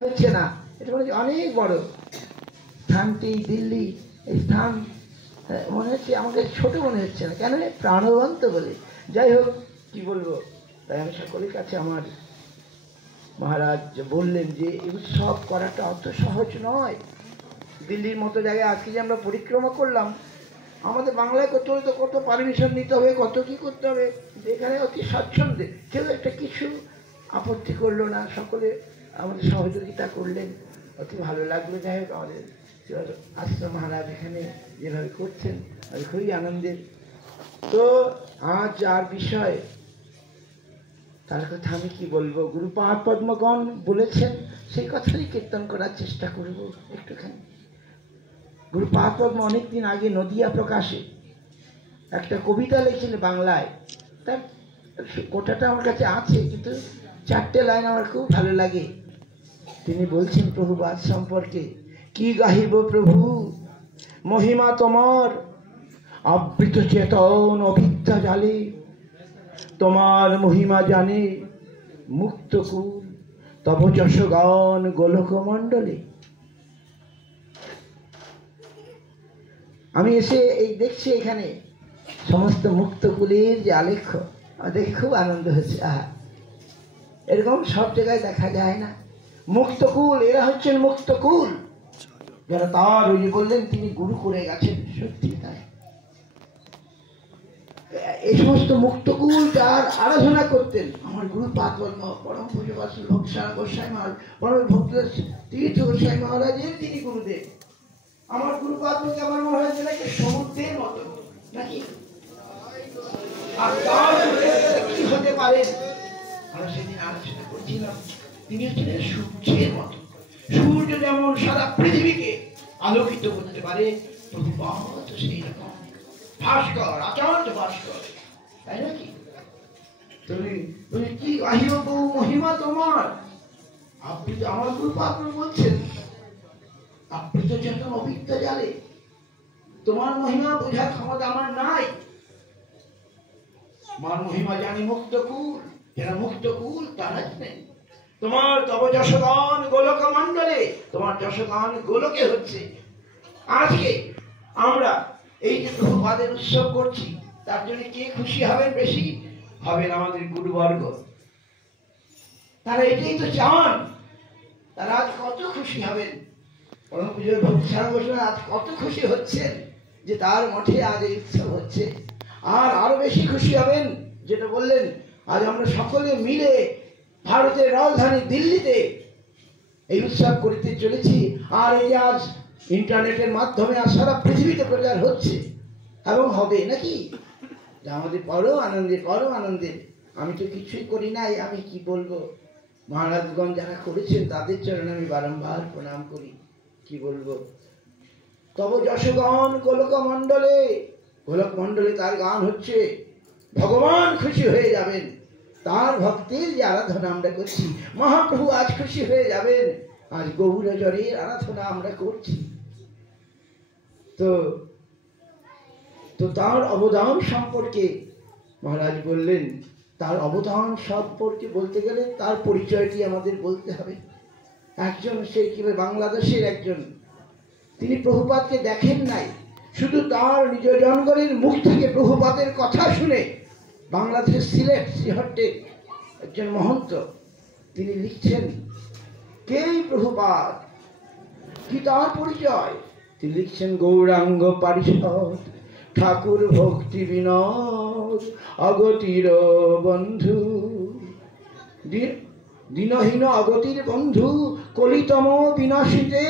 হচ্ছে না, এটা মনে হচ্ছে অনেক বড় স্থানটি দিল্লি। এই স্থান মনে হচ্ছে আমাকে ছোট মনে হচ্ছে না, কেন প্রাণবন্ত বলে। যাই হোক, কি বলবো, তাই আমি সকলের কাছে আমার মহারাজ বললেন যে উৎসব করাটা অত সহজ নয়। দিল্লির মতো জায়গায় আজকে যে আমরা পরিক্রমা করলাম, আমাদের বাংলায় করতে হলে তো কত পারমিশন নিতে হবে, কত কি করতে হবে। এখানে অতি স্বাচ্ছন্দ্যে কেউ একটা কিছু আপত্তি করলো না, সকলে আমাদের সহযোগিতা করলেন, অতি ভালো লাগলো। যাই হোক, আমাদের আশ্রম মহারাজ এখানে যেভাবে করছেন আমি খুবই আনন্দের। তো আজ আর বিষয়, তার কথা আমি কি বলবো, গুরুপাদ পদ্মগণ বলেছেন সেই কথাই কীর্তন করার চেষ্টা করব একটুখানি। গুরুপাদ পদ্ম অনেকদিন আগে নদিয়া প্রকাশে একটা কবিতা লিখেছেন বাংলায়, তার কোটাটা আমার কাছে আছে, কিন্তু 4টে লাইন আমার খুব ভালো লাগে। তিনি বলছেন প্রভুপাদ সম্পর্কে, কি গাহিব প্রভু মহিমা তোমার, আবৃত চেতন অবিদ্যা জালে, তোমার মহিমা জানে মুক্তকুল, তব যশগান গোলক মণ্ডলে। আমি এসে এই দেখছি এখানে সমস্ত মুক্তকুলের যে আলেখ্য, দেখে খুব আনন্দ হচ্ছে। এরকম সব জায়গায় দেখা যায় না। মুক্তকুল, এরা হচ্ছেন মুক্তকুল, যারা তার ওই যে বললেন তিনি গুরু করে গেছেন, সত্যি তাই। এই সমস্ত মুক্তকুল যার আরাধনা করতেন আমার গুরুপাদ পদ্ম, পরম পূজ্যপাদ লোকসান গোস্বাই মহারাজ, পরম ভক্ত তীর্থ গোস্বাই মহারাজের তিনি গুরুদেব। আমার গুরুপাদকে আমার মনে হয় নাকি সমুদ্রের মতো, নাকি? আর তার কি হতে পারেন আমরা সেদিন আলোচনা করছিলাম, তিনি হচ্ছেন সূর্যের মতো। সূর্য যেমন সারা পৃথিবীকে আলোকিত করতে পারে, প্রভুপাদ সেই রকম ভাস্কর, আচার্য ভাস্কর, তাই নাকি? তুমি কি আহিব বহু মহিমা তোমার, আপনি তো আমার গুরুপাদ বলছেন আবৃত চেতন অবিদ্যা জালে, তোমার মহিমা বোঝার ক্ষমতা আমার নাই। আমার মহিমা জানি মুক্তকুল, যারা মুক্তকুল তারা জানেন। তোমার তব যশগান গোলক মণ্ডলে, তোমার যশগান গোলকে হচ্ছে। আজকে আমরা এই যে প্রভুপাদের উৎসব করছি, তার জন্য কে খুশি হবেন বেশি? হবেন আমাদের গুরুবর্গ। তারা এটাই তো চান, তারা আজ কত খুশি হবেন। পরম পূজ্য ভক্তিস্বামী গোস্বামী আজ কত খুশি হচ্ছেন যে তার মঠে আজ এই উৎসব হচ্ছে। আর আরো বেশি খুশি হবেন, যেটা বললেন, আজ আমরা সকলে মিলে ভারতের রাজধানী দিল্লিতে এই উৎসব করতে চলেছি। আর এই আজ ইন্টারনেটের মাধ্যমে আর সারা পৃথিবীতে প্রচার হচ্ছে এবং হবে, নাকি? আমাদের পরম আনন্দের, পরম আনন্দের। আমি তো কিছুই করি নাই, আমি কি বলবো। মহারাজগণ যারা করেছেন তাদের চরণে আমি বারংবার প্রণাম করি। কি বলবো, তব যশগান গোলক মণ্ডলে, গোলক মণ্ডলে তার গান হচ্ছে, ভগবান খুশি হয়ে যাবেন। তার ভক্তির যে আরাধনা আমরা করছি, মহাপ্রভু আজ খুশি হয়ে যাবেন। আজ গৌরজরের আরাধনা আমরা করছি। তো তার অবদান সম্পর্কে মহারাজ বললেন, তার অবদান সম্পর্কে বলতে গেলে তার পরিচয়টি আমাদের বলতে হবে। একজন সে কিভাবে বাংলাদেশের একজন, তিনি প্রভুপাদকে দেখেন নাই, শুধু তার নিজ জনগণের মুখ থেকে প্রভুপাদের কথা শুনে বাংলাদেশের সিলেট শ্রীহট্টের একজন মহন্ত তিনি লিখছেন, কে প্রভুপাদ, কি তার পরিচয়? তিনি লিখছেন, গৌরাঙ্গ পারিষদ ঠাকুর ভক্তি বিনোদ অগতির বন্ধু, দীনহীন অগতির বন্ধু, কলিতম বিনাশিতে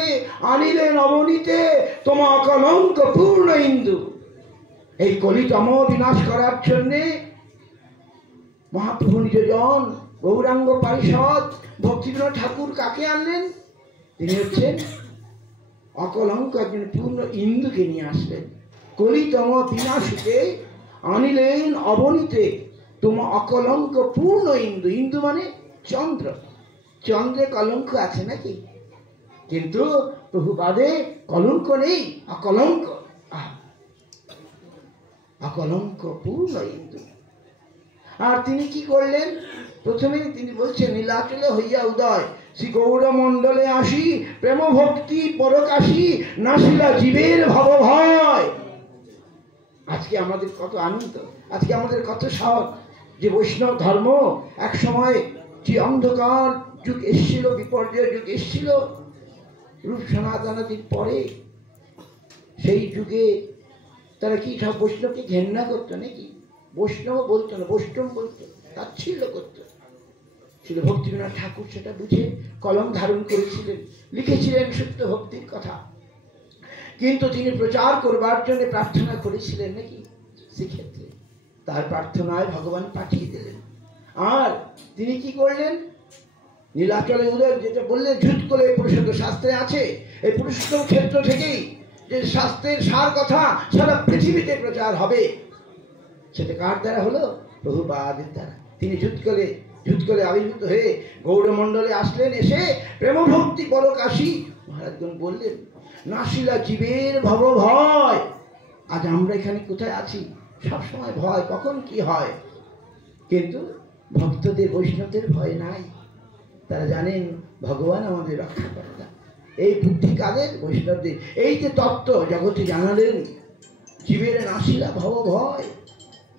আনিলে নবনীতে তোমা কলঙ্ক পূর্ণ ইন্দু। এই কলিতম বিনাশ করার জন্যে মহাপ্রভু নিজজন গৌরাঙ্গ পারিষদ ভক্তিবিনোদ ঠাকুর কাকে আনলেন? তিনি হচ্ছেন অকলঙ্ক একজন পূর্ণ ইন্দুকে নিয়ে আসলেন। কলিতম বিনাশিতে আনিলেন অবনীতে তোমা অকলঙ্ক পূর্ণ ইন্দু। ইন্দু মানে চন্দ্র, চন্দ্রে কলঙ্ক আছে নাকি? কিন্তু প্রভুপাদে কলঙ্ক নেই, অকলঙ্ক, অকলঙ্ক পূর্ণ ইন্দু। আর তিনি কি করলেন? প্রথমে তিনি বলছেন, নীলাচলে হইয়া উদয় শ্রী গৌরমণ্ডলে আসি, প্রেম ভক্তি পরকাশী, নাসিলা জীবের ভবভয়। আজকে আমাদের কত আনন্দ, আজকে আমাদের কত সাহস যে বৈষ্ণব ধর্ম এক সময় যে অন্ধকার যুগ এসেছিল, বিপর্যয় যুগ এসেছিল রূপ সনাতনাদির পরে, সেই যুগে তারা কি সব বৈষ্ণবকে ঘেন্না করতো নাকি? বৈষ্ণব বলতো না, বৈষ্ণব বলতো, তাচ্ছিল্য করতো। ছিল ভক্তিবিনোদ ঠাকুর সেটা বুঝে কলম ধারণ করেছিলেন, লিখেছিলেন সত্য ভক্তির কথা, কিন্তু তিনি প্রচার করবার জন্য প্রার্থনা করেছিলেন নাকি? সেক্ষেত্রে তার প্রার্থনায় ভগবান পাঠিয়ে দিলেন। আর তিনি কি করলেন? নীলাচলে উদয়, যেটা বললেন ঝুট করে পুরুষোত্তম শাস্ত্রে আছে, এই পুরুষোত্তম ক্ষেত্র থেকেই যে শাস্ত্রের সার কথা সারা পৃথিবীতে প্রচার হবে, সেটা কার দ্বারা হলো? প্রভুপাদের দ্বারা। তিনি ঝুট করে আবির্ভূত হয়ে গৌড়মণ্ডলে আসলেন, এসে প্রেমভক্তি পরকাশী মহারাজগণ বললেন নাসিলা জীবের ভব ভয়। আজ আমরা এখানে কোথায় আছি? সবসময় ভয়, কখন কি হয়, কিন্তু ভক্তদের বৈষ্ণবদের ভয় নাই। তারা জানেন ভগবান আমাদের রক্ষা করে না। এই বুদ্ধি কাদের? বৈষ্ণবদের। এই যে তত্ত্ব জগতে জানালেন, জীবের নাসিলা ভব ভয়,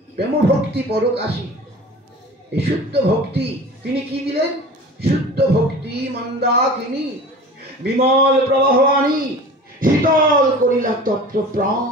প্রেম ভক্তি পরকাশী, এই শুদ্ধ ভক্তি তিনি কি দিলেন? শুদ্ধ ভক্তি মন্দাকিনী বিমল প্রবাহ আনি, শীতল করিলা তত্ত্ব প্রাণ।